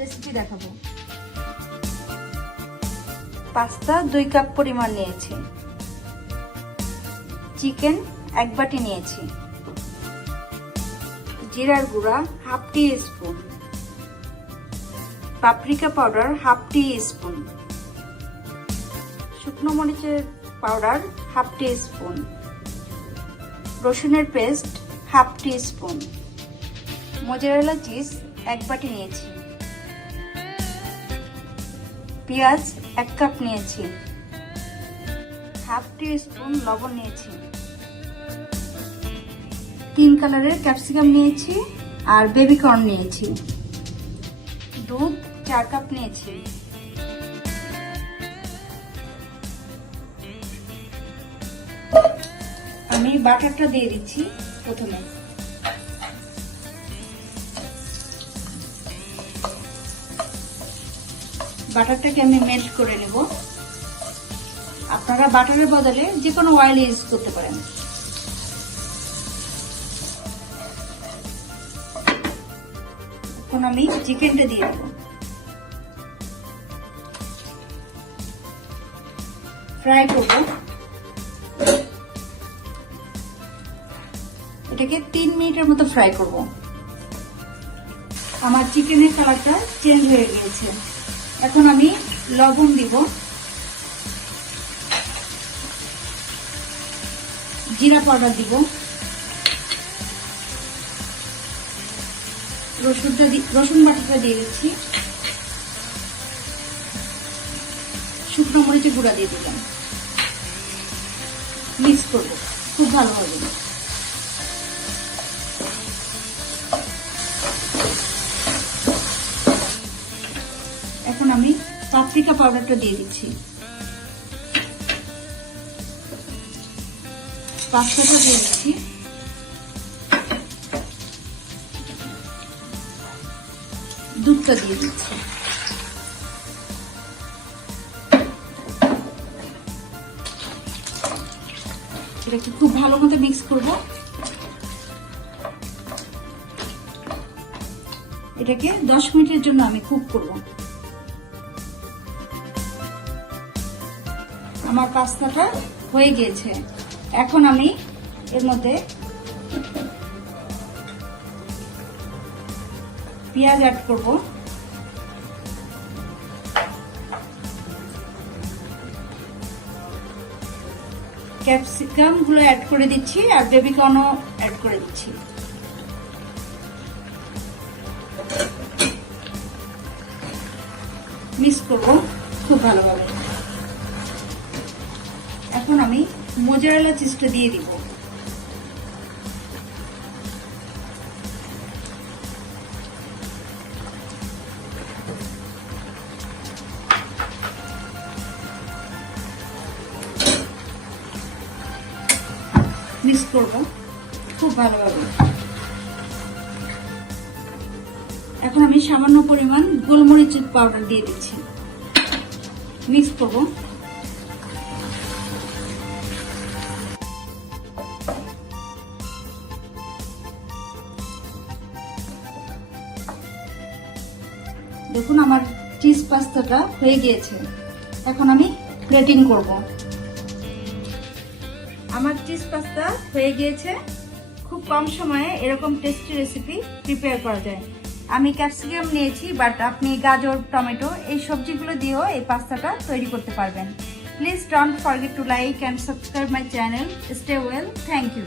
Recipe দেখাবো। Pasta 2 cup পরিমাণ নিয়েছি, চিকেন 1 বাটি নিয়েছি, জিরার গুঁড়া 1/2 টিস্পুন, পাপরিকা পাউডার 1/2 টিস্পুন, শুকনো মরিচের পাউডার 1/2 টিস্পুন, রসুনের পেস্ট 1/2 টিস্পুন, মোজারেলা চিজ 1 বাটি নিয়েছি, পেঁয়াজ 1 কাপ নিয়েছি, 1/2 টিস্পুন লবণ নিয়েছি, 3 কালারের ক্যাপসিকাম নিয়েছি আর বেবি কর্ন নিয়েছি, দুধ 4 কাপ নিয়েছি। আমি বাটারটা দিয়ে দিচ্ছি প্রথমে। বাটারটাকে আমি মেল্ট করে নেব। আপনারা বাটারের বদলে যে কোনো অয়েল ইউজ করতে পারেন। এখন আমি চিকেনটা দিয়ে দেব। ফ্রাই করব। এটাকে 3 মিনিটের মতো ফ্রাই করব। আমার চিকেনের কালারটা চেঞ্জ হয়ে গিয়েছে। এখন আমি লবণ দিব, জিরা পাউডার দিব, রসুন বাটাটা দিয়ে দিচ্ছি, শুকনো মরিচের গুঁড়া দিয়ে দিলাম। মিক্স করব খুব ভালো হবে। এখন আমি পাপরিকা পাউডারটা দিয়ে দিচ্ছি, পাস্তাটা দিয়ে দিচ্ছি, দুধটা দিয়ে দিচ্ছি। এটাকে খুব ভালো মতো মিক্স করব। এটাকে 10 মিনিটের জন্য আমি কুক করব। আমার পাস্তাটা হয়ে গিয়েছে। এখন আমি এর মধ্যে পেঁয়াজ অ্যাড করব, ক্যাপসিকাম গুলো অ্যাড করে দিচ্ছি আর বেবি কর্নও অ্যাড করে দিচ্ছি। মিক্স করব খুব ভালোভাবে। এখন আমি মোজারেলা চিজটা দিয়ে দিব। মিক্স করব খুব ভালোভাবে। এখন আমি সামান্য পরিমাণ গোলমরিচের পাউডার দিয়ে দিচ্ছি। মিক্স করব। দেখুন আমার চিজ পাস্তাটা হয়ে গিয়েছে। এখন আমি প্লেটিং করব। আমার চিজ পাস্তা হয়ে গিয়েছে। খুব কম সময়ে এরকম টেস্টি রেসিপি প্রিপেয়ার করা যায়। আমি ক্যাপসিকাম নিয়েছি, বাট আপনি গাজর, টমেটো এই সবজিগুলো দিয়েও এই পাস্তাটা তৈরি করতে পারবেন। Please don't forget to like and subscribe my channel. Stay well. Thank you.